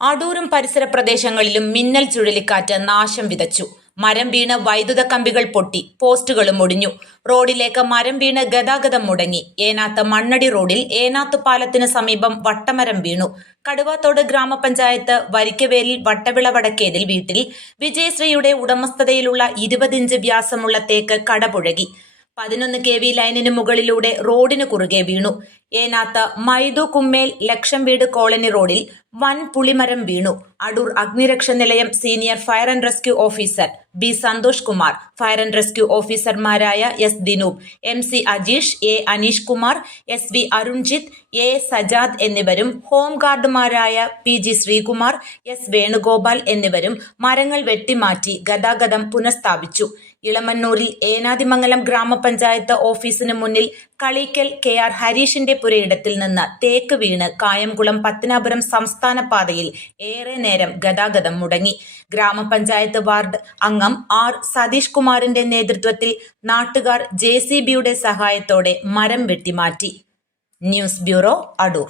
അടൂരും പരിസര പ്രദേശങ്ങളിലും മിന്നൽ ചുഴലിക്കാറ്റ് നാശം വിതച്ചു. മരം വീണ് വൈദ്യുത കമ്പികൾ പൊട്ടി, പോസ്റ്റുകളും ഒടിഞ്ഞു. റോഡിലേക്ക് മരം വീണ് ഗതാഗതം മുടങ്ങി. ഏനാത്ത് മണ്ണടി റോഡിൽ ഏനാത്ത് പാലത്തിന് സമീപം വട്ടമരം വീണു. കടുവാത്തോട് ഗ്രാമപഞ്ചായത്ത് വരിക്കവേലിൽ വട്ടവിള വടക്കേതിൽ വീട്ടിൽ വിജയശ്രീയുടെ ഉടമസ്ഥതയിലുള്ള 20 ഇഞ്ച് വ്യാസമുള്ള തേക്ക് കടപുഴകി. 11 kV ലൈനിന് മുകളിലൂടെ റോഡിന് കുറുകെ വീണു. ഏനാത്ത് മൈദു കുമ്മേൽ ലക്ഷം വീട് കോളനി റോഡിൽ വൻ പുളിമരം വീണു. അടൂർ അഗ്നിരക്ഷ നിലയം senior fire and rescue officer B Santhosh Kumar, fire and rescue ഓഫീസർമാരായ S Dinoop, MC Ajeesh, A Aneesh Kumar, SV Arunjith, A Sajad എന്നിവരും ഹോംഗാർഡുമാരായ PG ശ്രീകുമാർ, S വേണുഗോപാൽ എന്നിവരും മരങ്ങൾ വെട്ടിമാറ്റി ഗതാഗതം പുനഃസ്ഥാപിച്ചു. ഇളമന്നൂരിൽ ഏനാദിമംഗലം ഗ്രാമപഞ്ചായത്ത് ഓഫീസിന് മുന്നിൽ കളീക്കൽ KR ഹരീഷിന്റെ പുരയിടത്തിൽ നിന്ന് തേക്ക് വീണ് കായംകുളം പത്തനാപുരം സംസ്ഥാന പാതയിൽ ഏറെ നേരം ഗതാഗതം മുടങ്ങി. ഗ്രാമപഞ്ചായത്ത് വാർഡ് അംഗം R സതീഷ് കുമാറിന്റെ നേതൃത്വത്തിൽ നാട്ടുകാർ JCBയുടെ സഹായത്തോടെ മരം വെട്ടിമാറ്റി. News bureau, Adoor.